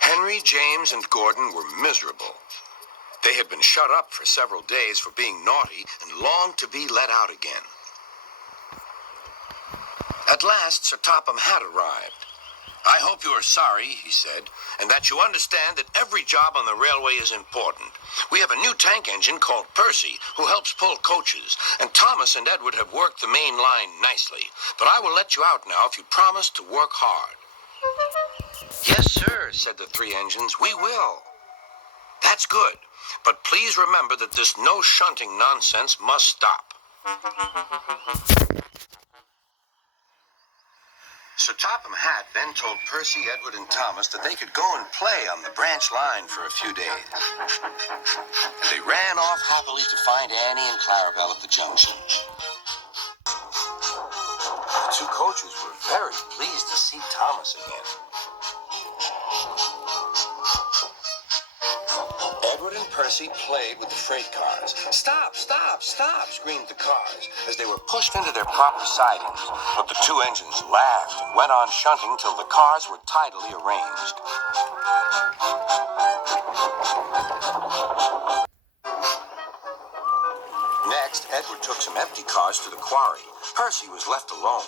Henry, James, and Gordon were miserable. They had been shut up for several days for being naughty and longed to be let out again. At last, Sir Topham had arrived. "I hope you are sorry," he said, "and that you understand that every job on the railway is important. We have a new tank engine called Percy, who helps pull coaches, and Thomas and Edward have worked the main line nicely. But I will let you out now if you promise to work hard." "Yes, sir," said the three engines, "we will." "That's good, but please remember that this no shunting nonsense must stop." Sir Topham Hatt then told Percy, Edward, and Thomas that they could go and play on the branch line for a few days. And they ran off happily to find Annie and Clarabelle at the junction. The two coaches were very pleased to see Thomas again. Edward and Percy played with the freight cars. "Stop, stop, stop," screamed the cars as they were pushed into their proper sidings. But the two engines laughed and went on shunting till the cars were tidily arranged. Next, Edward took some empty cars to the quarry. Percy was left alone.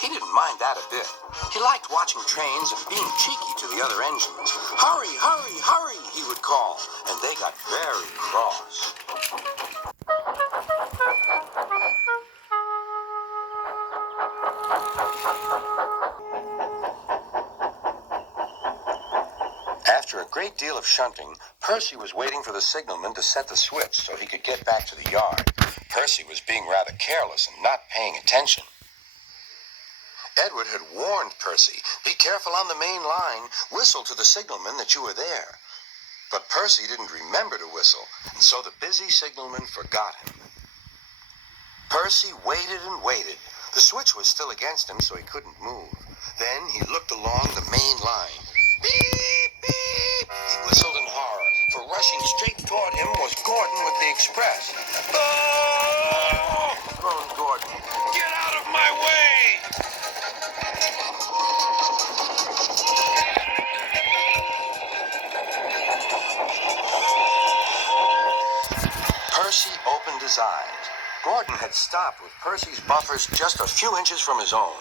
He didn't mind that a bit. He liked watching trains and being cheeky to the other engines. "Hurry, hurry, hurry," he would call, and they got very cross. After a great deal of shunting, Percy was waiting for the signalman to set the switch so he could get back to the yard. Percy was being rather careless and not paying attention. Edward had warned Percy, "Be careful on the main line. Whistle to the signalman that you are there." But Percy didn't remember to whistle, and so the busy signalman forgot him. Percy waited and waited. The switch was still against him, so he couldn't move. Then he looked along the main line. "Beep, beep!" He whistled in horror, for rushing straight toward him was Gordon with the express. "Oh!" groaned Gordon. "Get out of my way!" Percy opened his eyes. Gordon had stopped with Percy's bumpers just a few inches from his own.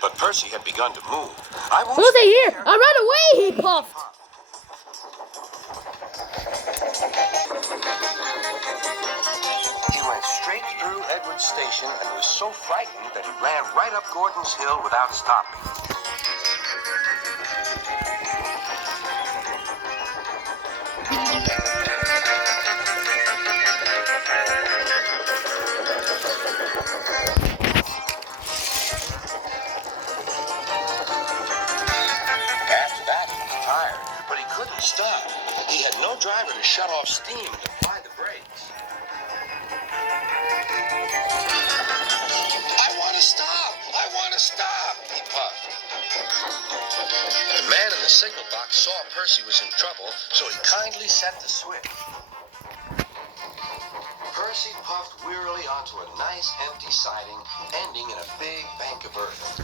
But Percy had begun to move. "I won't Who's here? I ran away," he puffed. He went straight through Edward's station and was so frightened that he ran right up Gordon's hill without stopping. After that, he was tired, but he couldn't stop. He had no driver to shut off steam and apply the brakes. "I want to stop! I want to stop!" he puffed. The man in the signal box saw Percy was in trouble, so he kindly set the switch. Percy puffed wearily onto a nice empty siding, ending in a big bank of earth.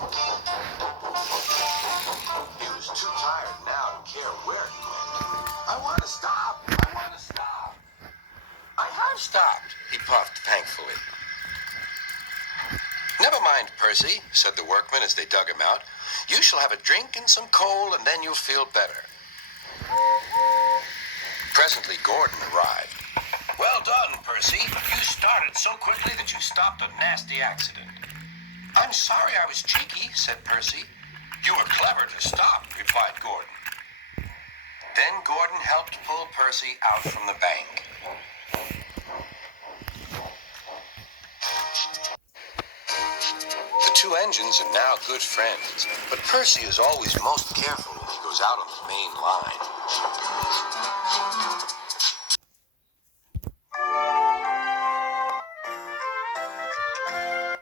He was too tired now to care where he went. "I want to stop! I want to stop!" "I have stopped," he puffed thankfully. "Never mind, Percy," said the workmen as they dug him out. "You shall have a drink and some coal, and then you'll feel better." Presently, Gordon arrived. "Well done, Percy. You started so quickly that you stopped a nasty accident." "I'm sorry I was cheeky," said Percy. "You were clever to stop," replied Gordon. Then Gordon helped pull Percy out from the bank. The two engines are now good friends, but Percy is always most careful when he goes out on the main line.